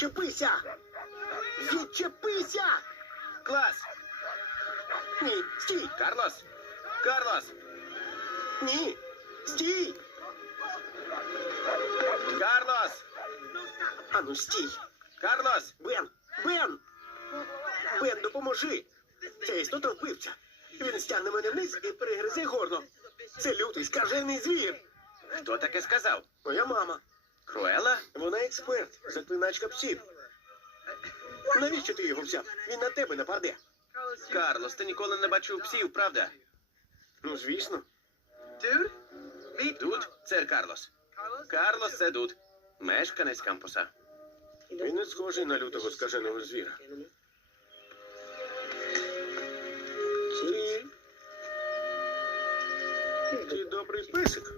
Відчепися! Відчепися! Клас! Ні, стій! Карлос! Карлос! Ні! Стій! Карлос! Ану, стій! Карлос! Бен! Бен! Бен, допоможи! Це істота вбивця. Він стягне мене вниз і перегризе горло. Це лютий, скажений звір. Хто таке сказав? Моя мама. Круела? Експерт, заклиначка псів. Навіщо ти його взяв? Він на тебе нападе. Карлос, ти ніколи не бачив псів, правда? Ну, звісно. Дуд, це Карлос. Карлос це Дуд. Мешканець кампуса. Він не схожий на лютого скаженого звіра. Ти... Ти добрий песик.